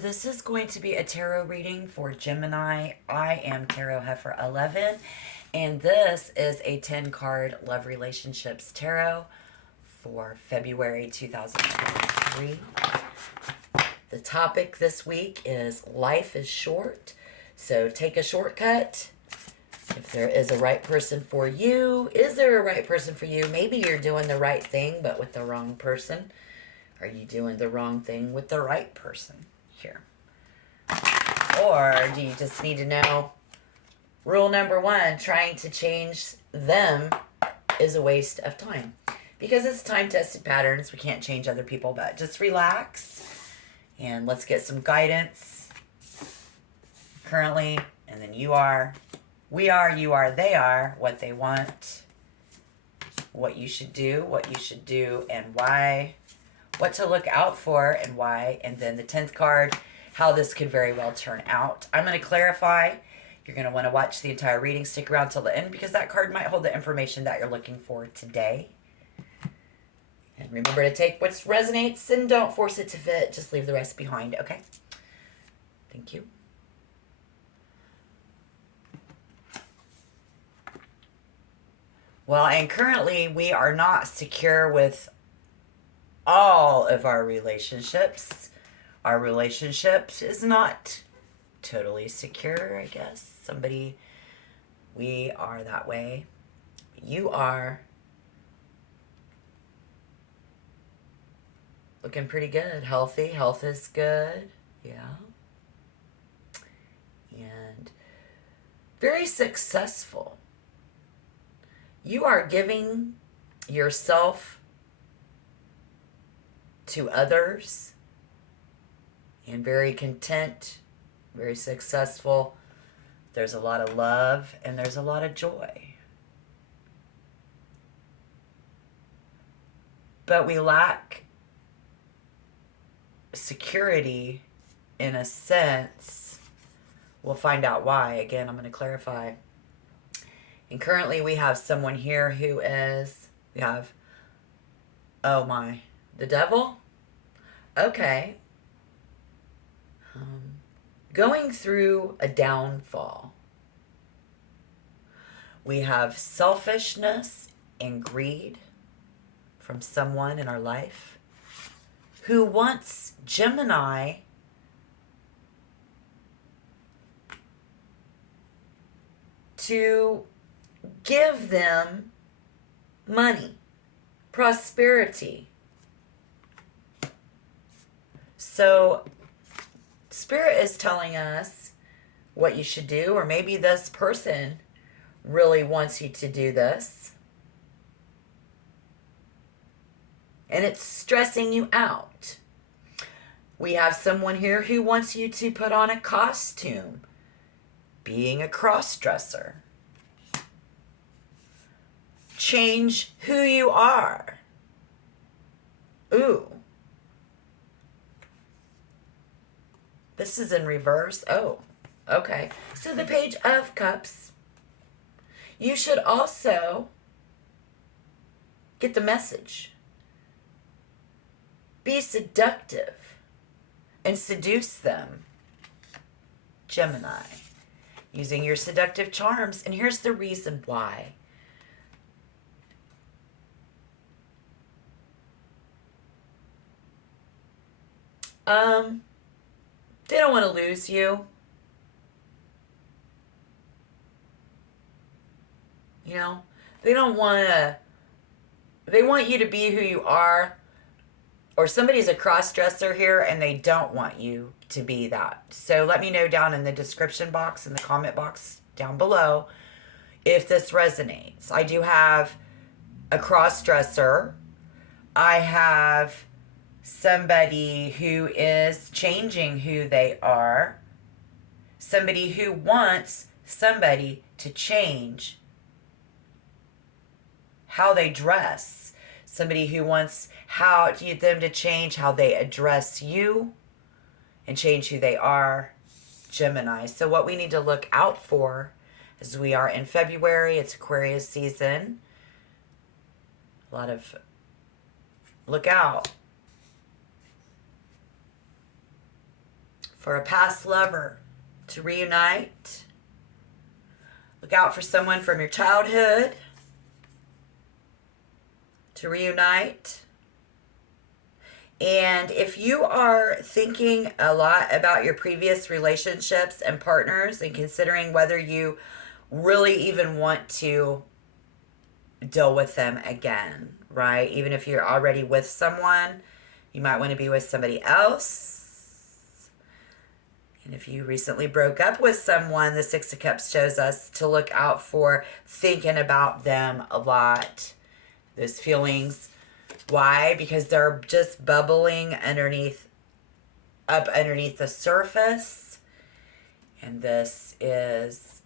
This is going to be a tarot reading for Gemini. I am Tarot Heifer 11, and this is a 10 card love relationships tarot for February 2023. The topic this week is life is short, so take a shortcut. If there is a right person for you, is there a right person for you? Maybe you're doing the right thing, but with the wrong person. Are you doing the wrong thing with the right person here? Or do you just need to know rule number one, trying to change them is a waste of time? Because it's time-tested patterns. We can't change other people, but just relax and let's get some guidance currently. And then you are, we are, you are, they are, what they want, what you should do, and why, what to look out for and why, and then the 10th card, how this could very well turn out. I'm going to clarify. You're going to want to watch the entire reading. Stick around till the end because that card might hold the information that you're looking for today. And remember to take what resonates and don't force it to fit. Just leave the rest behind, okay? Thank you. Well, and currently we are not secure with all of our relationships. Our relationship is not totally secure, I guess. We are that way. You are looking pretty good. Healthy. Health is good. Yeah. And very successful. You are giving yourself to others and very content, very successful. There's a lot of love and there's a lot of joy. But we lack security in a sense. We'll find out why. Again, I'm going to clarify. And currently we have someone here who is, oh my, the devil? Okay. Going through a downfall. We have selfishness and greed from someone in our life who wants Gemini to give them money, prosperity. So Spirit is telling us what you should do, or maybe this person really wants you to do this. And it's stressing you out. We have someone here who wants you to put on a costume, being a cross-dresser. Change who you are. Ooh. This is in reverse. Oh, okay. So the Page of Cups. You should also get the message. Be seductive and seduce them, Gemini, using your seductive charms. And here's the reason why. They don't want to lose you. You know, they want you to be who you are. Or somebody's a cross-dresser here and they don't want you to be that. So let me know down in the description box, in the comment box down below, if this resonates. I do have a cross-dresser. I have somebody who is changing who they are. Somebody who wants somebody to change how they dress. Somebody who wants them to change how they address you and change who they are, Gemini. So what we need to look out for as we are in February, it's Aquarius season. A lot of look out for a past lover to reunite. Look out for someone from your childhood to reunite. And if you are thinking a lot about your previous relationships and partners and considering whether you really even want to deal with them again, right? Even if you're already with someone, you might want to be with somebody else. And if you recently broke up with someone, the Six of Cups shows us to look out for thinking about them a lot. Those feelings. Why? Because they're just bubbling up underneath the surface. And this is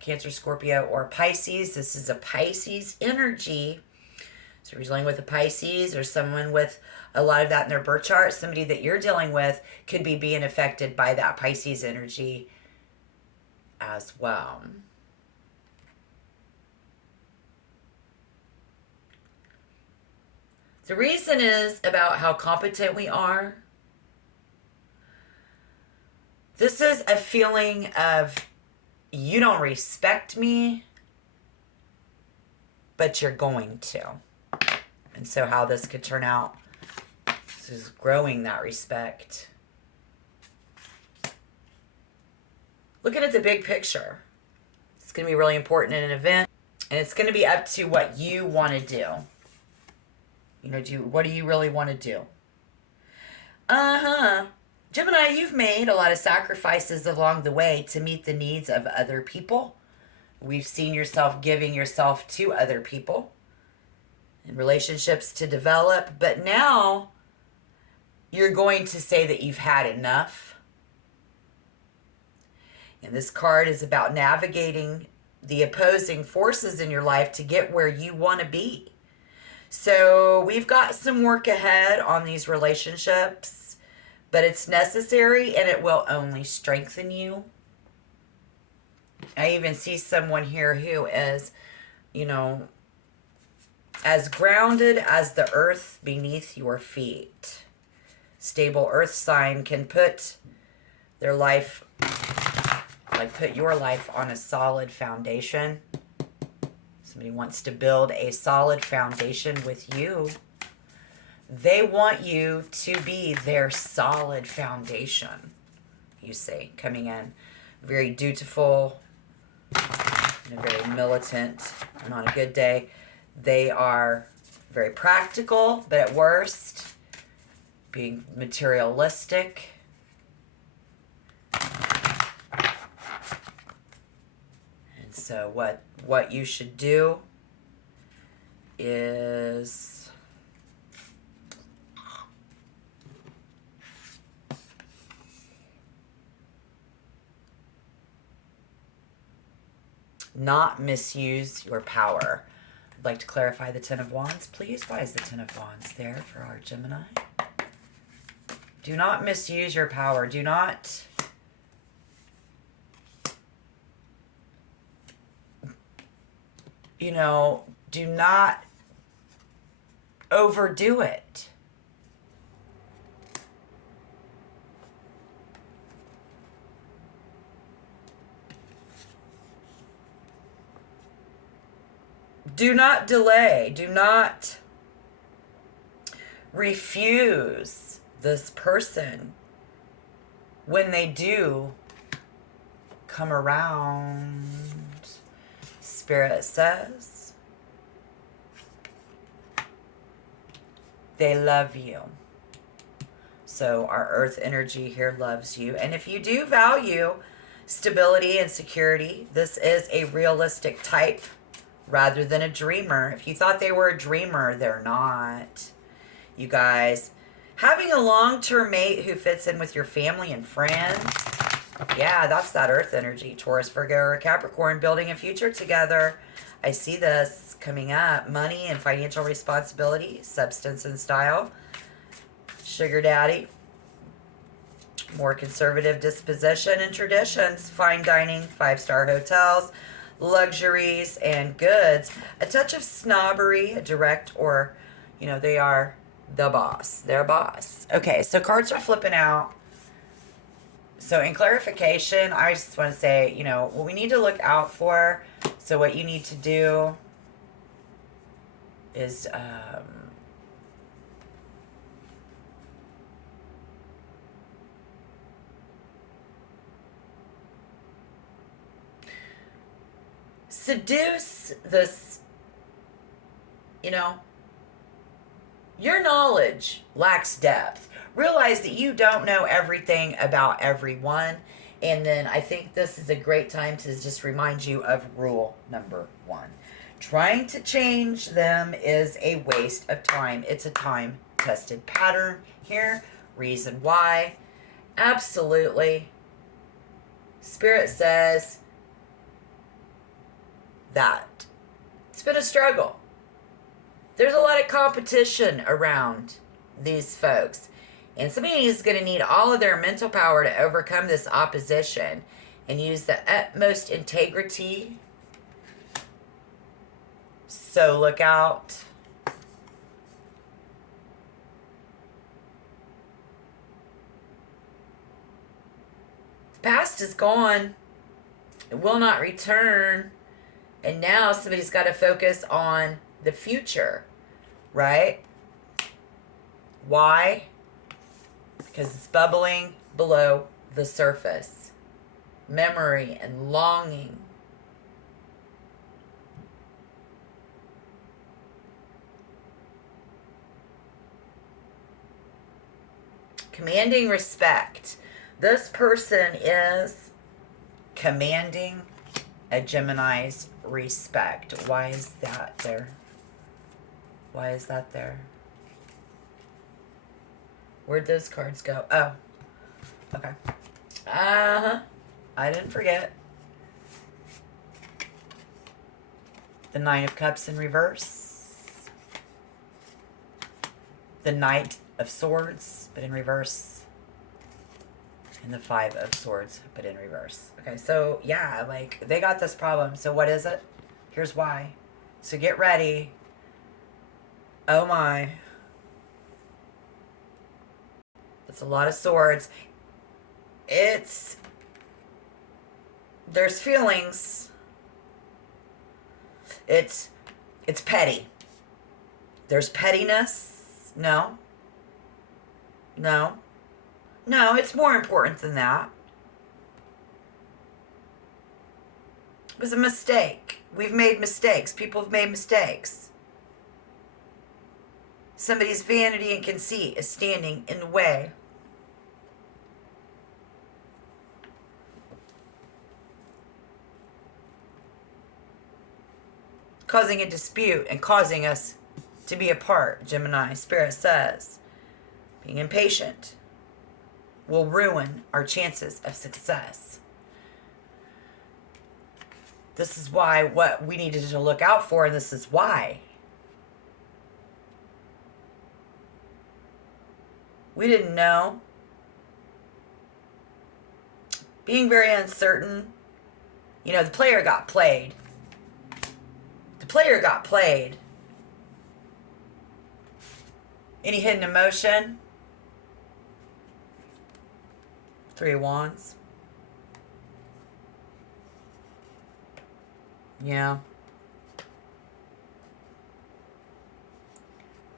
Cancer, Scorpio, or Pisces. This is a Pisces energy. So if you're dealing with a Pisces or someone with a lot of that in their birth chart, somebody that you're dealing with could be being affected by that Pisces energy as well. The reason is about how competent we are. This is a feeling of you don't respect me, but you're going to. And so how this could turn out is growing that respect. Looking at the big picture. It's going to be really important in an event. And it's going to be up to what you want to do. You know, what do you really want to do? Gemini, you've made a lot of sacrifices along the way to meet the needs of other people. We've seen yourself giving yourself to other people and relationships to develop. But now you're going to say that you've had enough. And this card is about navigating the opposing forces in your life to get where you want to be. So we've got some work ahead on these relationships, but it's necessary and it will only strengthen you. I even see someone here who is, as grounded as the earth beneath your feet. Stable earth sign can put their life, put your life on a solid foundation. Somebody wants to build a solid foundation with you. They want you to be their solid foundation, you see, coming in. Very dutiful and very militant. And on a good day, they are very practical, but at worst, being materialistic. And so what you should do is not misuse your power. I'd like to clarify the Ten of Wands, please. Why is the Ten of Wands there for our Gemini? Do not misuse your power. Do not do not overdo it. Do not delay. Do not refuse this person when they do come around. Spirit says they love you. So our earth energy here loves you. And if you do value stability and security, this is a realistic type rather than a dreamer. If you thought they were a dreamer, they're not. You guys, having a long-term mate who fits in with your family and friends, yeah, that's that earth energy. Taurus, Virgo, or Capricorn, building a future together. I see this coming up. Money and financial responsibility, substance and style. Sugar daddy. More conservative disposition and traditions. Fine dining, 5-star hotels, luxuries and goods. A touch of snobbery, direct, or, they are the boss. They're boss. Okay, so cards are flipping out. So, in clarification, I just want to say, what we need to look out for. So, what you need to do is seduce this, you know, your knowledge lacks depth. Realize that you don't know everything about everyone. And then I think this is a great time to just remind you of rule number 1. Trying to change them is a waste of time. It's a time tested pattern here. Reason why? Absolutely. Spirit says that it's been a struggle. There's a lot of competition around these folks. And somebody is going to need all of their mental power to overcome this opposition and use the utmost integrity. So look out. The past is gone. It will not return. And now somebody's got to focus on the future, right? Why? Because it's bubbling below the surface. Memory and longing. Commanding respect. This person is commanding a Gemini's respect. Why is that there? Why is that there? Where'd those cards go? Oh, okay. I didn't forget. The Nine of Cups in reverse. The Knight of Swords, but in reverse. And the Five of Swords, but in reverse. Okay, so yeah, like they got this problem. So what is it? Here's why. So get ready. Oh my. It's a lot of swords. There's feelings. It's petty. There's pettiness. No. No, it's more important than that. It was a mistake. We've made mistakes. People have made mistakes. Somebody's vanity and conceit is standing in the way. Causing a dispute and causing us to be apart, Gemini. Spirit says, being impatient will ruin our chances of success. This is why what we needed to look out for, and this is why. We didn't know. Being very uncertain. The player got played. The player got played. Any hidden emotion? 3 of Wands. Yeah.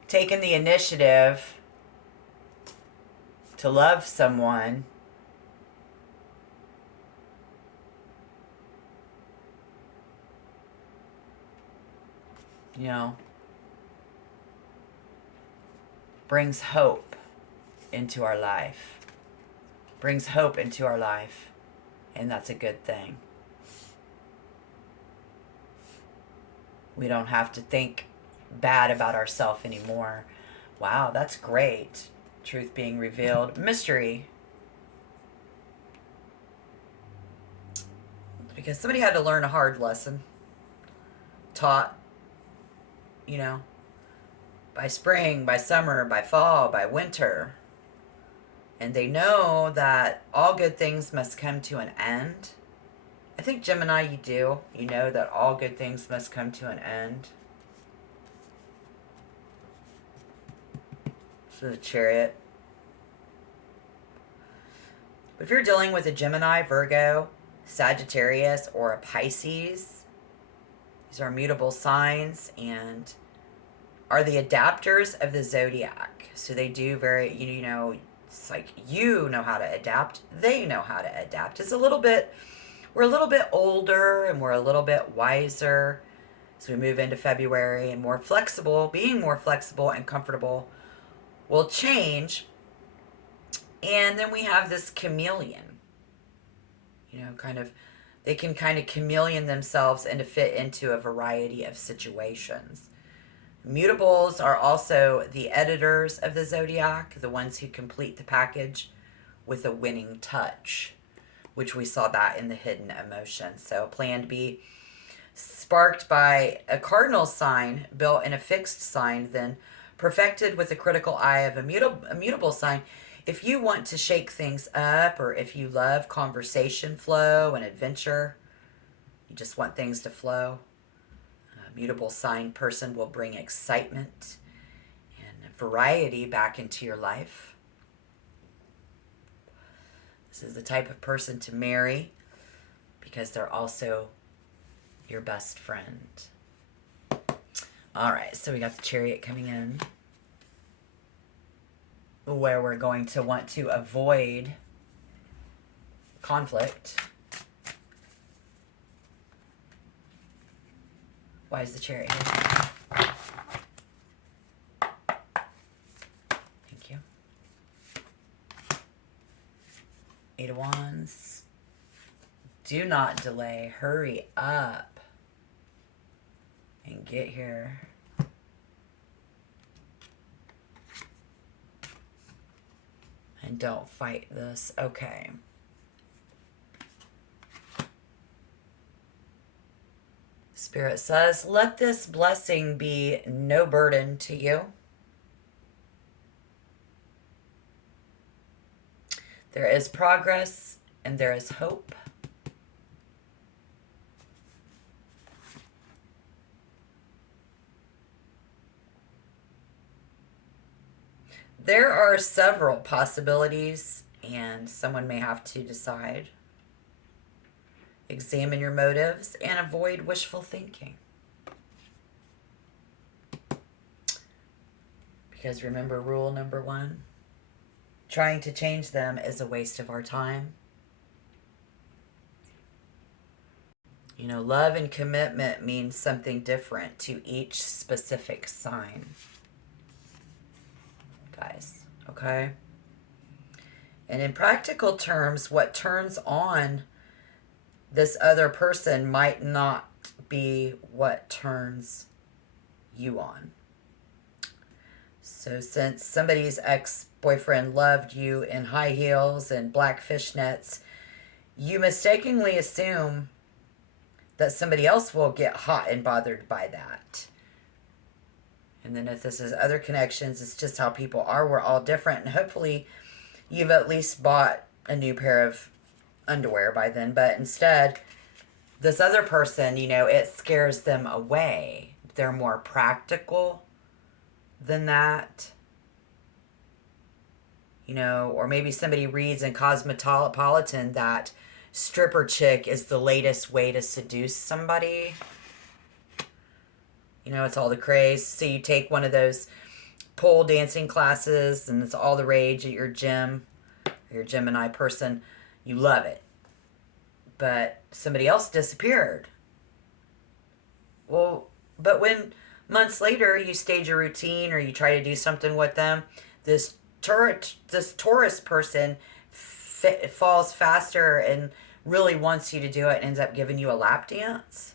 Taking the initiative to love someone. Brings hope into our life. Brings hope into our life. And that's a good thing. We don't have to think bad about ourselves anymore. Wow, that's great. Truth being revealed. Mystery. Because somebody had to learn a hard lesson. Taught, by spring, by summer, by fall, by winter. And they know that all good things must come to an end. I think, Gemini, you do. You know that all good things must come to an end. So the Chariot. But if you're dealing with a Gemini, Virgo, Sagittarius, or a Pisces, these are mutable signs and are the adapters of the zodiac. So they do very, it's like you know how to adapt, they know how to adapt. We're a little bit older and we're a little bit wiser. So we move into February and more flexible, being more flexible and comfortable will change. And then we have this chameleon, they can kind of chameleon themselves and to fit into a variety of situations. Mutables are also the editors of the zodiac, the ones who complete the package with a winning touch, which we saw that in the hidden emotion. So a plan to be sparked by a cardinal sign built in a fixed sign, then perfected with the critical eye of a mutable sign. If you want to shake things up, or if you love conversation flow and adventure, you just want things to flow, a mutable sign person will bring excitement and variety back into your life. This is the type of person to marry because they're also your best friend. All right, so we got the Chariot coming in, where we're going to want to avoid conflict. Why is the Chariot here? Thank you. Eight of Wands. Do not delay. Hurry up and get here. And don't fight this. Okay. Spirit says, let this blessing be no burden to you. There is progress and there is hope. There are several possibilities, and someone may have to decide. Examine your motives and avoid wishful thinking. Because remember rule number 1, trying to change them is a waste of our time. Love and commitment means something different to each specific sign, guys, okay? And in practical terms, what turns on this other person might not be what turns you on. So since somebody's ex-boyfriend loved you in high heels and black fishnets, you mistakenly assume that somebody else will get hot and bothered by that. And then if this is other connections, it's just how people are. We're all different. And hopefully you've at least bought a new pair of underwear by then. But instead, this other person, it scares them away. They're more practical than that. Or maybe somebody reads in Cosmopolitan that stripper chick is the latest way to seduce somebody. It's all the craze. So you take one of those pole dancing classes and it's all the rage at your gym, or your Gemini person. You love it. But somebody else disappeared. Well, but when months later you stage a routine or you try to do something with them, this Taurus person falls faster and really wants you to do it and ends up giving you a lap dance.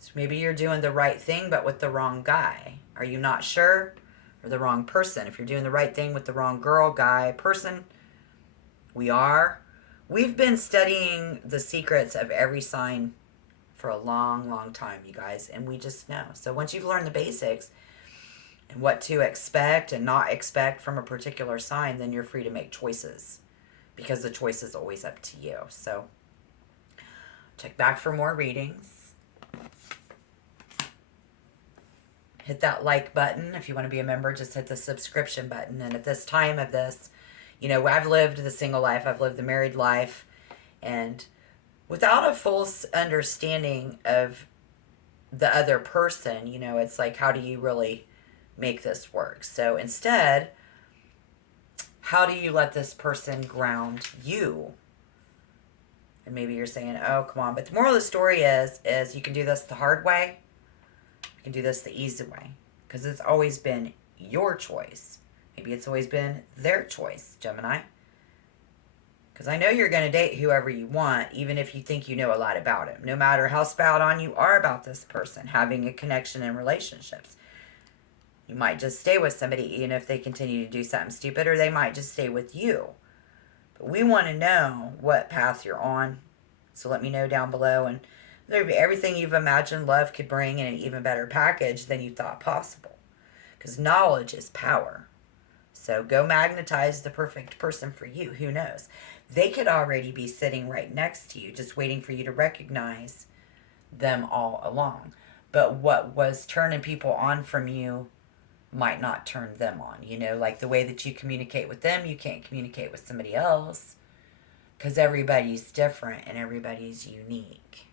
So maybe you're doing the right thing but with the wrong guy. Are you not sure? Or the wrong person? If you're doing the right thing with the wrong girl, guy, person, we've been studying the secrets of every sign for a long, long time, you guys, and we just know. So once you've learned the basics and what to expect and not expect from a particular sign, then you're free to make choices, because the choice is always up to you. So check back for more readings. Hit that like button. If you want to be a member, just hit the subscription button. And at this time of this, You know, I've lived the single life, I've lived the married life, and without a full understanding of the other person, you know, it's like, how do you really make this work? So instead, how do you let this person ground you? And maybe you're saying, oh, come on. But the moral of the story is you can do this the hard way. You can do this the easy way. Because it's always been your choice. Maybe it's always been their choice, Gemini. Because I know you're going to date whoever you want, even if you think you know a lot about him. No matter how spouted on you are about this person, having a connection in relationships. You might just stay with somebody even if they continue to do something stupid, or they might just stay with you. But we want to know what path you're on. So let me know down below. And there'll be everything you've imagined love could bring in an even better package than you thought possible. Because knowledge is power. So go magnetize the perfect person for you. Who knows? They could already be sitting right next to you, just waiting for you to recognize them all along. But what was turning people on from you might not turn them on. You know, like the way that you communicate with them, you can't communicate with somebody else because everybody's different and everybody's unique,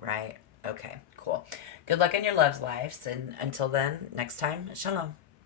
right? Okay, cool. Good luck in your love lives, and until then, next time, shalom.